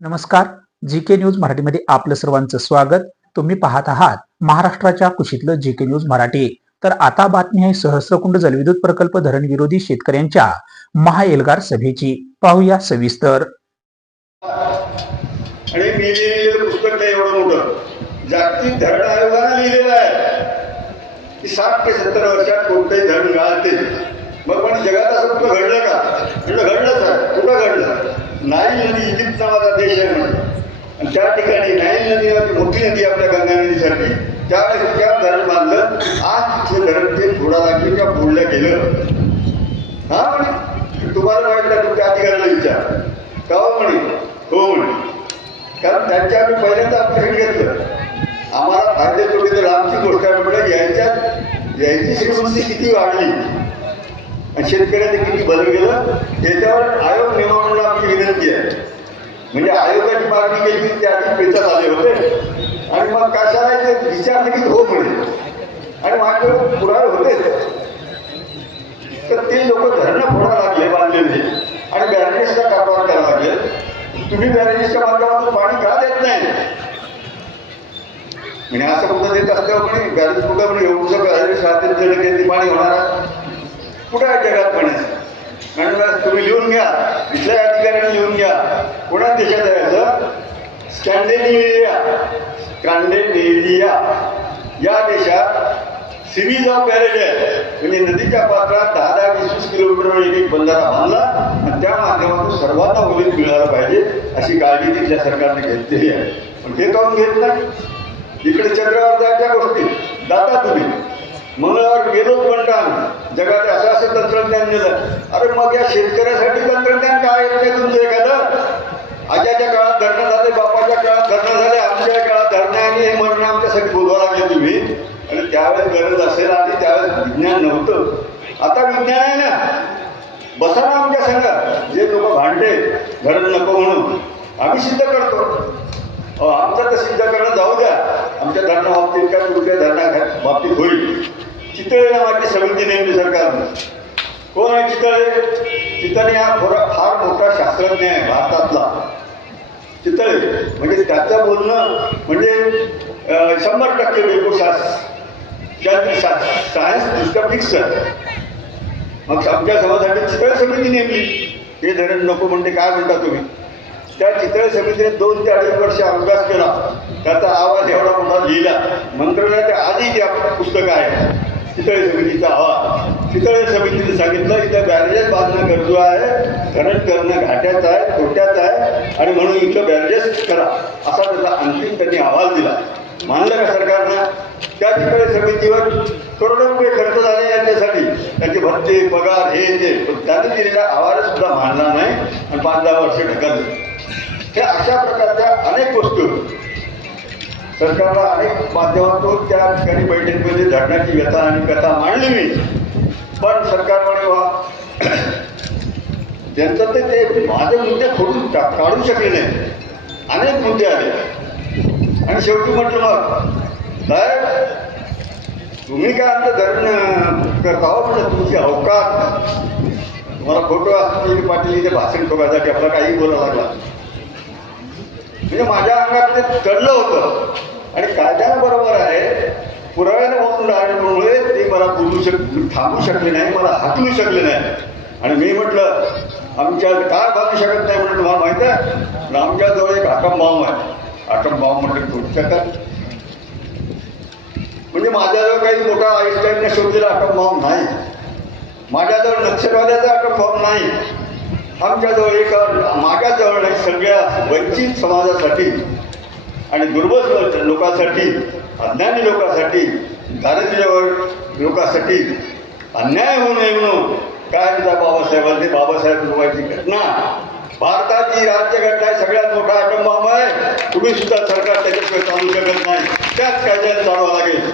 नमस्कार. जी के न्यूज मराठीमध्ये आपलं सर्वांचं स्वागत. तुम्ही पाहत आहात महाराष्ट्राच्या कुशीतलं जी के न्यूज मराठी. तर आता बातमी आहे सहस्रकुंड जलविद्युत प्रकल्प धरण विरोधी शेतकऱ्यांच्या महाएल्गार सभेची. पाहूया सविस्तर. आणि मी लिहिलेलं पुस्तक नाही एवढं मोठं. जागतिक धरण आयोगाने लिहिलेलं आहे की साठ ते सत्तर वर्षात कोणतंही धरण गाळते मग पण जगात असं कुठं घडलं का? घडलंच आहे. कुठं घडलं? नाईल नदी इजिप्त नावाचा देश आहे आणि त्या ठिकाणी नाईल नदी मोठी नदी आपल्या गंगा नदीसाठी त्यावेळेस त्या धरण बांधलं. आज तिथे धरण ते फोडा किंवा फोडलं गेलं. हा म्हणे. तुम्हाला वाटलं तू तुमच्या अधिकाऱ्याला विचार. का म्हणे हो म्हणे. कारण त्यांच्या आम्ही पहिल्यांदा आमच्याकडे घेतलं. आम्हाला फायदे तोटे तर आमची गोष्ट आहे म्हटलं यायच्यात यायची श्रीमंती किती वाढली. आणि शेतकऱ्यांनी किती बदल गेलं त्याच्यावर आयोग निवडणूक विनंती आहे. म्हणजे आयोगाची मागणी केली ते आधी पेचात आले होते. आणि मग कशाला ते विचार की हो म्हणे आणि माझ्याकडे पुरावे होते. तर ते लोक धरणं फोडा लागले बांधलेले आणि बॅरेजेसचा कारभार करायला लागले. तुम्ही बॅरेजेसच्या माध्यमातून पाणी का देत नाही? म्हणजे असं कुठं देत असल्यावर म्हणे बॅरेज कुठं म्हणे एवढं बॅरेज राहते पाणी होणार कुठं आहे जगात पाण्याचं म्हणून तुम्ही लिहून घ्या. इथल्या अधिकाऱ्यांनी लिहून घ्या. कोणा देशात आहे स्कॅन्डेनेव्हिया स्कॅन्डेनेव्हिया या देशात सिरीज ऑफ बॅरेज आहे म्हणजे नदीच्या पात्रात दहा दहा वीस वीस किलोमीटरवर एक एक बंधारा बांधला आणि त्या माध्यमातून सर्वांना ओलीत मिळाला पाहिजे अशी काळजी तिथल्या सरकारने घेतलेली आहे. पण हे काम घेत नाही? इकडे चंद्रावर जायच्या गोष्टी. जाता तुम्ही. मंगळावर गेलो म्हणता जगात असं असं तंत्रज्ञान दिलं अरे मग या शेतकऱ्यासाठी तंत्रज्ञान काय येत नाही तुमचं एखादं? आजाच्या काळात धरणं झाले बापाच्या काळात धरणं झाले आमच्या काळात धरणं आणि हे म्हणणं आमच्यासाठी बोलवा लागले तुम्ही. आणि त्यावेळेस गरज असेल आणि त्यावेळेस विज्ञान नव्हतं. आता विज्ञान आहे ना. बसा ना आमच्या संघात जे लोक भांडे धरण नको म्हणून. आम्ही सिद्ध करतो. अहो, आमचं तर सिद्ध करणं जाऊ द्या. आमच्या धरणा बाबतीत काय तुमच्या धरणा बाबतीत होईल. चितळे नावाची समिती नेमली सरकारनं. कोण आहे चितळे? चितळे हा फार मोठा शास्त्रज्ञ आहे भारतातला. चितळे म्हणजे त्याचं बोलणं म्हणजे शंभर टक्के वेगोशास त्यात सायन्स दृष्ट्या फिक्स आहे. मग आमच्या समाजासाठी चितळे समिती नेमली. हे धरण नको म्हणते काय म्हणता तुम्ही? त्या चितळे समितीने दोन ते अडीच वर्ष अभ्यास केला. त्याचा आवाज एवढा मोठा लिहिला. मंत्रालयाच्या आधी त्या पुस्तक आहे चितळे समितीचा आवाज चितळे समितीने सांगितलं इथं बॅरेजेस बांधणं गरजू आहे धरण करणं घाट्याचं आहे तोट्याचं आहे आणि म्हणून इथं बॅरेजेस करा. असा त्याचा अंतिम त्यांनी अहवाल दिला. मानलं का सरकारनं? त्या चितळे समितीवर करोडो रुपये खर्च झाले याच्यासाठी. त्यांचे भत्ते पगार हे ते. पण त्याने दिलेला अहवाल सुद्धा मानला नाही आणि पाच दहा वर्ष ढकलले. हे अशा प्रकारच्या अनेक गोष्टी सरकारला अनेक माध्यमातून त्या ठिकाणी बैठकीमध्ये धरण्याची व्यथा आणि कथा मांडली मी पण सरकार म्हणे वा त्यांचं ते ते माझे मुद्दे खोडून काढू शकले नाही. अनेक मुद्दे आले. आणि शेवटी म्हटलं मग साहेब तुम्ही काय आमचं धरण करता आहो म्हणजे तुमची अवकाश तुम्हाला फोटो असतील पाटील इथे भाषण ठोकायसाठी आपला काही बोलायला लागला. म्हणजे माझ्या अंगात ते चढलं होतं. आणि कायद्यानं बरोबर आहे पुराव्याने म्हणून राहिल्यामुळे ते मला बोलू शक थांबू शकले नाही मला हाकलू शकले नाही. आणि मी म्हटलं आमच्या काय बांधू शकत नाही म्हणून तुम्हाला माहिती आहे? आमच्याजवळ एक आटम बॉम्ब आहे. आटम म्हटलं तुमच्या का म्हणजे माझ्याजवळ काही मोठा आईस्टाईनने शोधलेला आटम बॉम्ब नाही. माझ्याजवळ नक्षलवाद्याचा आटम बॉम्ब नाही. आमच्याजवळ एक माझ्याजवळ एक सगळ्या वंचित समाजासाठी आणि दुर्बल लोकांसाठी अज्ञानी लोकांसाठी दारिद्र्य लोकांसाठी अन्याय होऊ नये म्हणून काय म्हणता बाबासाहेबांनी? बाबासाहेब लोकांची घटना. भारताची राज्यघटना आहे सगळ्यात मोठा आटंबाम आहे तुम्ही सुद्धा सरकार त्याच्याशिवाय चालू शकत नाही. त्याच कायद्याने चालवा लागेल.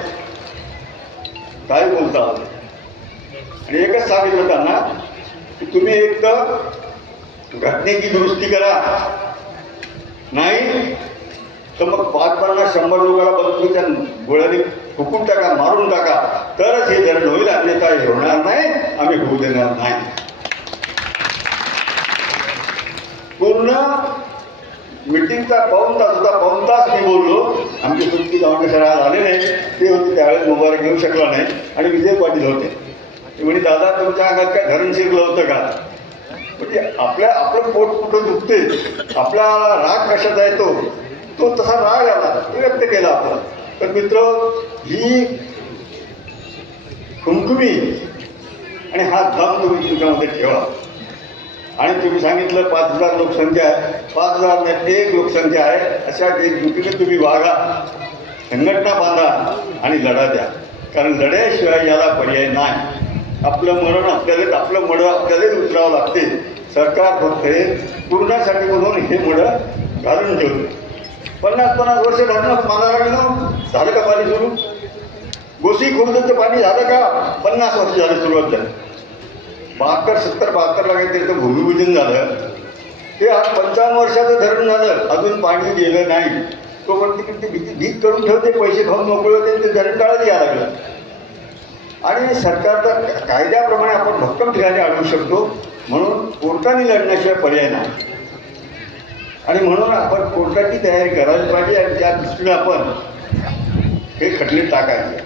काय बोलता? आणि एकच सांगितलं त्यांना की तुम्ही एक तर घटनेची दुरुस्ती करा. नाही तर मग पाच पन्नास शंभर लोकांना बदलूच्या गोळ्याने फुकून टाका मारून टाका. तरच हे धरण होईल अन्यथा हे होणार नाही आम्ही होऊ देणार नाही. पूर्ण मिटिंगचा पाऊन तास होता पाऊन तास मी बोललो. आमची सुट्टी गावंडे सर आज नाही ते होते त्यावेळेस मोबाईल घेऊ शकला नाही. आणि विजय पाटील होते. म्हणजे म्हणे दादा तुमच्या अंगात काय धरण शिरलं होतं का? म्हणजे आपल्या आपलं पोट कुठं दुखते आपला राग कशाचा येतो तो? तसा राग आला तो व्यक्त केला आपला तर मित्र ही कुमकुमी आणि हा दम तुम्ही तुमच्यामध्ये ठेवा. आणि तुम्ही सांगितलं पाच हजार लोकसंख्या आहे. पाच हजार नाही एक लोकसंख्या आहे. अशा एकजुटीने तुम्ही वागा. संघटना बांधा आणि लढा द्या. कारण लढ्याशिवाय याला पर्याय नाही. आपलं मरण आपल्याला आपलं मडं आपल्यालाच उतरावं लागते. सरकार फक्त हे पूर्णासाठी म्हणून हे मडं घालून ठेवते पन्नास पन्नास वर्ष धरणं बांधायला गेलो झालं का पाणी सुरू? गोसी खुर्दचं पाणी झालं का? पन्नास वर्ष झालं सुरुवात झाली बहात्तर सत्तर बहात्तरला काहीतरी तर भूमिपूजन झालं. ते आज पंचावन्न वर्षाचं धरण झालं. अजून पाणी गेलं नाही. तो पण तिकडे ते भीती भीत करून ठेवते? पैसे खाऊन मोकळे होते ते धरण काढत यायला लागलं. आणि सरकारचा कायद्याप्रमाणे आपण भक्कम ठिकाणी आणू शकतो म्हणून कोर्टाने लढण्याशिवाय पर्याय नाही. आणि म्हणून आपण कोर्टाची तयारी करायला पाहिजे आणि त्या दृष्टीने आपण हे खटले टाकायचे.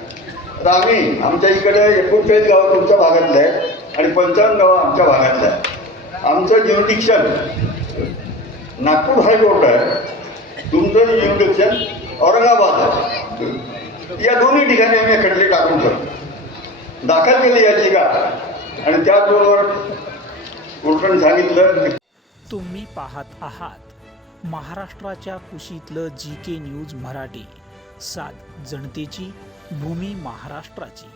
तर आम्ही आमच्या इकडे एकोणचाळीस गावं तुमच्या भागातलं आहे आणि पंचावन्न गावं आमच्या भागातलं आहे आमचं ज्युरिडिक्शन नागपूर हायकोर्ट आहे तुमचं ज्युरिडिक्शन औरंगाबाद आहे. या दोन्ही ठिकाणी आम्ही खटले टाकून ठेवतो. दाखल केली याचिका आणि त्याचबरोबर कोर्टाने सांगितलं तुम्ही पाहत आहात महाराष्ट्राच्या कुशीतलं जी के न्यूज मराठी. सात जनतेची भूमी महाराष्ट्राची.